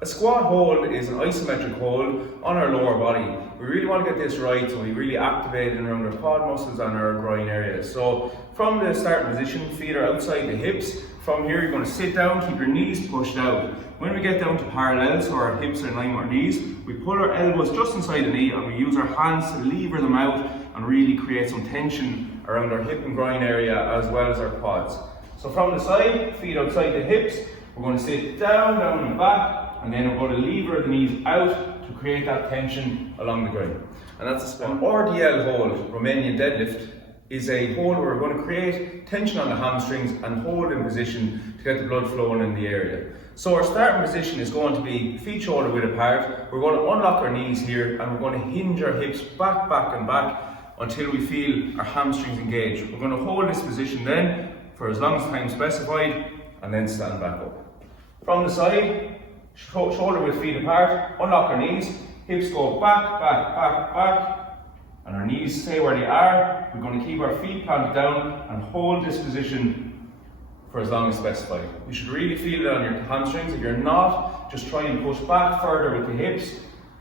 A squat hold is an isometric hold on our lower body. We really want to get this right so we really activate and around our quad muscles and our groin areas. So from the starting position, feet are outside the hips. From here you're going to sit down, keep your knees pushed out. When we get down to parallel, so our hips are in line with our knees, we pull our elbows just inside the knee and we use our hands to lever them out and really create some tension around our hip and groin area as well as our quads. So from the side, feet outside the hips, we're going to sit down and back, and then we're going to lever the knees out to create that tension along the groin. And that's a squat. An RDL hold, Romanian deadlift, is a hold where we're going to create tension on the hamstrings and hold in position to get the blood flowing in the area. So our starting position is going to be feet shoulder width apart. We're going to unlock our knees here and we're going to hinge our hips back and back until we feel our hamstrings engage. We're going to hold this position then for as long as time specified and then stand back up. From the side, shoulder width feet apart, unlock our knees, hips go back, and our knees stay where they are. We're going to keep our feet planted down and hold this position for as long as specified. You should really feel it on your hamstrings. If you're not, just try and push back further with the hips.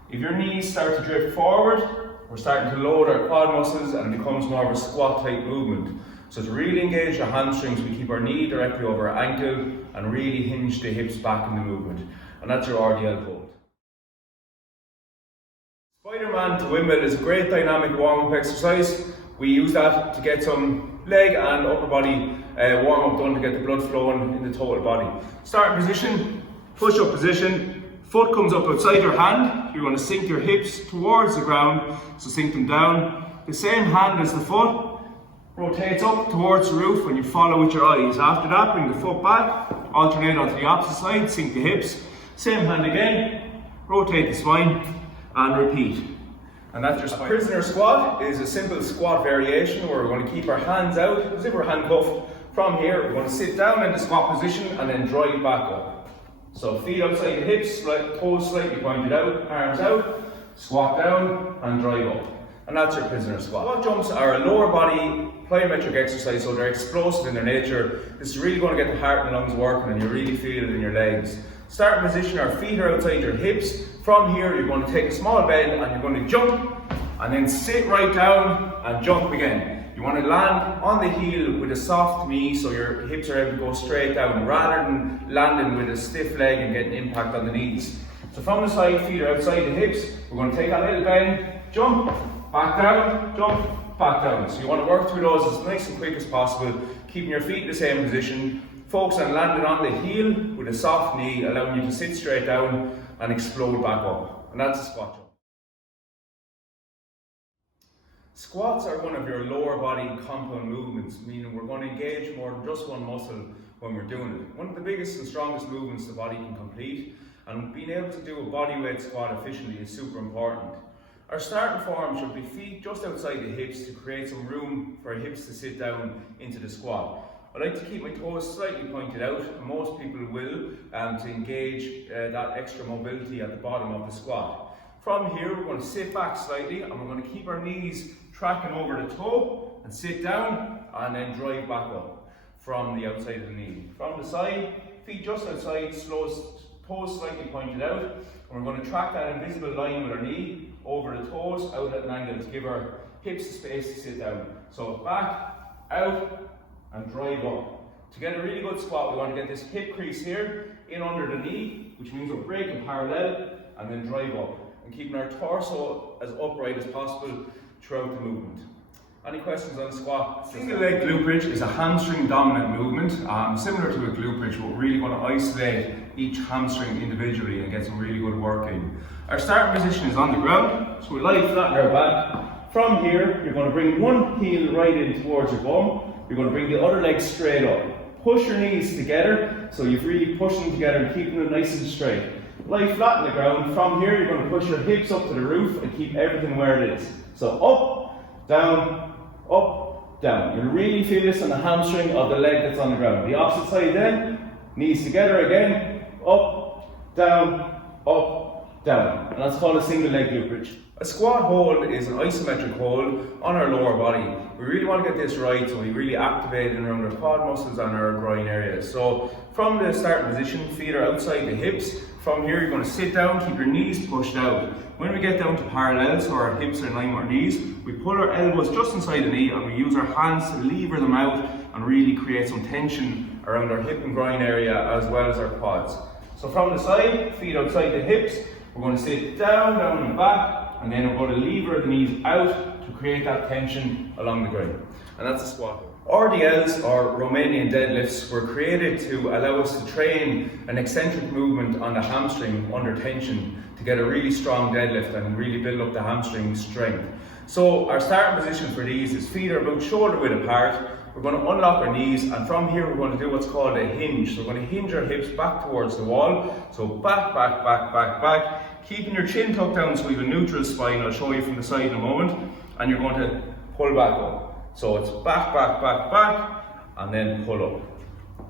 If your knees start to drift forward, we're starting to load our quad muscles and it becomes more of a squat type movement. So to really engage the hamstrings, we keep our knee directly over our ankle and really hinge the hips back in the movement. And that's your RDL hold. Spiderman to Windmill is a great dynamic warm-up exercise. We use that to get some leg and upper body warm-up done to get the blood flowing in the total body. Starting position, push-up position, foot comes up outside your hand. You're going to sink your hips towards the ground, so sink them down. The same hand as the foot rotates up towards the roof and you follow with your eyes. After that, bring the foot back, alternate onto the opposite side, sink the hips. Same hand again, rotate the spine and repeat. And that's your spine. A prisoner squat is a simple squat variation where we're going to keep our hands out as if we're handcuffed. From here, we're going to sit down in the squat position and then drive back up. So feet outside the hips, toes slightly pointed out, arms out, squat down and drive up. And that's your prisoner squat. Squat jumps are a lower body plyometric exercise, so they're explosive in their nature. This is really going to get the heart and lungs working and you really feel it in your legs. Starting position, our feet are outside your hips. From here, you're going to take a small bend and you're going to jump and then sit right down and jump again. You want to land on the heel with a soft knee so your hips are able to go straight down rather than landing with a stiff leg and getting impact on the knees. So from the side, feet are outside the hips. We're going to take a little bend, jump, back down, jump, back down. So you want to work through those as nice and quick as possible, keeping your feet in the same position. Focus on landing on the heel with a soft knee, allowing you to sit straight down and explode back up. And that's a squat jump. Squats are one of your lower body compound movements, meaning we're going to engage more than just one muscle when we're doing it. One of the biggest and strongest movements the body can complete, and being able to do a bodyweight squat efficiently is super important. Our starting form should be feet just outside the hips to create some room for our hips to sit down into the squat. I like to keep my toes slightly pointed out, and most people will, to engage that extra mobility at the bottom of the squat. From here, we're going to sit back slightly and we're going to keep our knees tracking over the toe and sit down and then drive back up from the outside of the knee. From the side, feet just outside, toes slightly pointed out, and we're going to track that invisible line with our knee over the toes out at an angle to give our hips the space to sit down. So back, out, and drive up. To get a really good squat, we want to get this hip crease here in under the knee, which means we're breaking parallel, and then drive up and keeping our torso as upright as possible throughout the movement. Any questions on squat? Single leg glute bridge is a hamstring dominant movement, similar to a glute bridge, but we're really going to isolate each hamstring individually and get some really good work in. Our starting position is on the ground, so we lie flat on our back. From here, you're going to bring one heel right in towards your bum. You're going to bring the other leg straight up. Push your knees together, so you've really pushed them together and keeping them nice and straight. Lie flat on the ground. From here, you're going to push your hips up to the roof and keep everything where it is. So up, down, down. You'll really feel this on the hamstring of the leg that's on the ground. The opposite side then, knees together again, up, down, and that's called a single leg glute bridge. A squat hold is an isometric hold on our lower body. We really want to get this right, so we really activate in around our quad muscles and our groin areas. So from the starting position, feet are outside the hips. From here you're going to sit down, keep your knees pushed out. When we get down to parallel, so our hips are in line with our knees, we pull our elbows just inside the knee and we use our hands to lever them out and really create some tension around our hip and groin area as well as our quads. So from the side, feet outside the hips, we're going to sit down and back, and then we're going to lever the knees out to create that tension along the groin. And that's a squat. RDLs, or Romanian deadlifts, were created to allow us to train an eccentric movement on the hamstring under tension to get a really strong deadlift and really build up the hamstring strength. So our starting position for these is feet are about shoulder width apart. We're going to unlock our knees, and from here we're going to do what's called a hinge. So we're going to hinge our hips back towards the wall. So back, back, back, back, back. Keeping your chin tucked down so we have a neutral spine. I'll show you from the side in a moment. And you're going to pull back up. So it's back, back, back, back, and then pull up.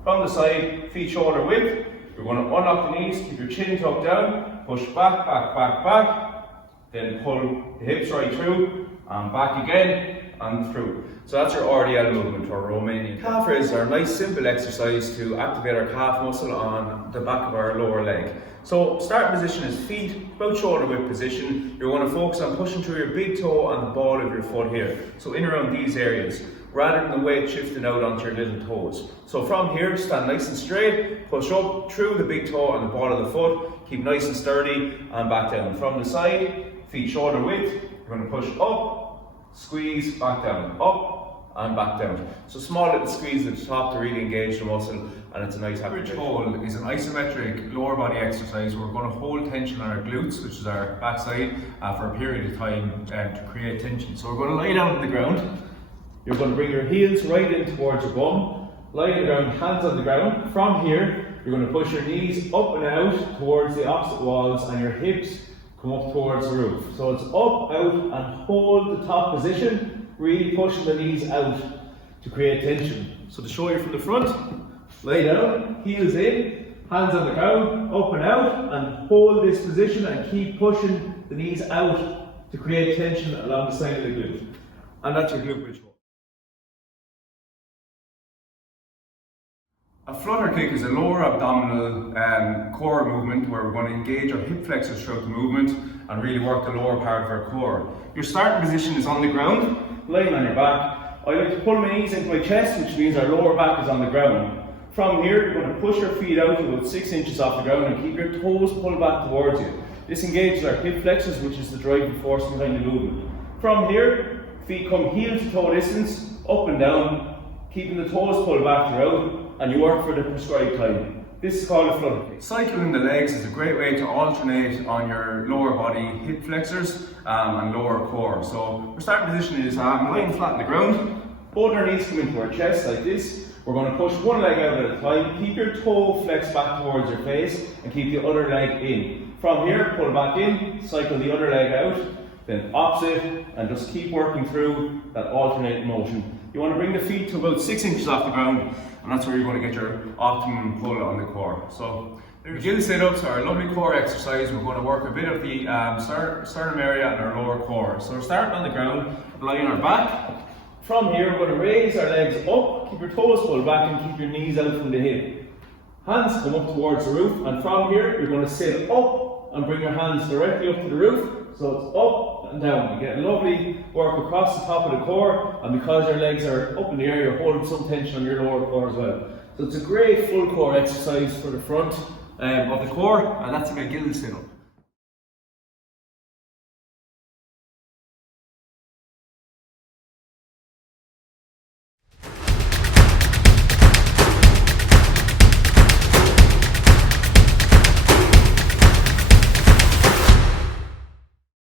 From the side, feet shoulder width. You're going to unlock the knees, keep your chin tucked down, push back, back, back, back. Then pull the hips right through, and back again, and through. So that's your RDL movement, or Romanian. Calf raises are a nice simple exercise to activate our calf muscle on the back of our lower leg. So starting position is feet about shoulder width position. You're going to focus on pushing through your big toe and the ball of your foot here. So in around these areas, rather than the weight shifting out onto your little toes. So from here, stand nice and straight, push up through the big toe and the ball of the foot, keep nice and sturdy, and back down. From the side, feet shoulder width, you're going to push up, squeeze, back down, up, and back down. So small little squeeze at the top to really engage the muscle, and it's a nice happy bridge hold is an isometric lower body exercise where we're going to hold tension on our glutes, which is our backside, for a period of time to create tension. So we're going to lie down on the ground. You're going to bring your heels right in towards your bum, lie on the ground, hands on the ground. From here, you're going to push your knees up and out towards the opposite walls, and your hips come up towards the roof. So it's up, out, and hold the top position, really pushing the knees out to create tension. So to show you from the front, lie down, heels in, hands on the ground, up and out, and hold this position and keep pushing the knees out to create tension along the side of the glute. And that's your glute bridge hold. A flutter kick is a lower abdominal core movement where we're going to engage our hip flexors throughout the movement and really work the lower part of our core. Your starting position is on the ground, lying on your back. I like to pull my knees into my chest, which means our lower back is on the ground. From here, you're going to push your feet out about 6 inches off the ground and keep your toes pulled back towards you. This engages our hip flexors, which is the driving force behind the movement. From here, feet come heel to toe distance, up and down, keeping the toes pulled back throughout, and you work for the prescribed time. This is called a flutter kick. Cycling the legs is a great way to alternate on your lower body hip flexors and lower core. So our starting position is lying flat on the ground. Both our knees come into our chest like this. We're going to push one leg out at a time. Keep your toe flexed back towards your face and keep the other leg in. From here, pull back in, cycle the other leg out, then opposite, and just keep working through that alternate motion. You want to bring the feet to about 6 inches off the ground, and that's where you're going to get your optimum pull on the core. So the gill sit-ups are a lovely core exercise. We're going to work a bit of the sternum area and our lower core. So we're starting on the ground, lying on our back. From here, we're going to raise our legs up, keep your toes pulled back and keep your knees out from the hip. Hands come up towards the roof, and from here, you're going to sit up and bring your hands directly up to the roof. So it's up and down. You get a lovely work across the top of the core, and because your legs are up in the air, you're holding some tension on your lower core as well. So it's a great full core exercise for the front of the core, and that's a gill sit-up.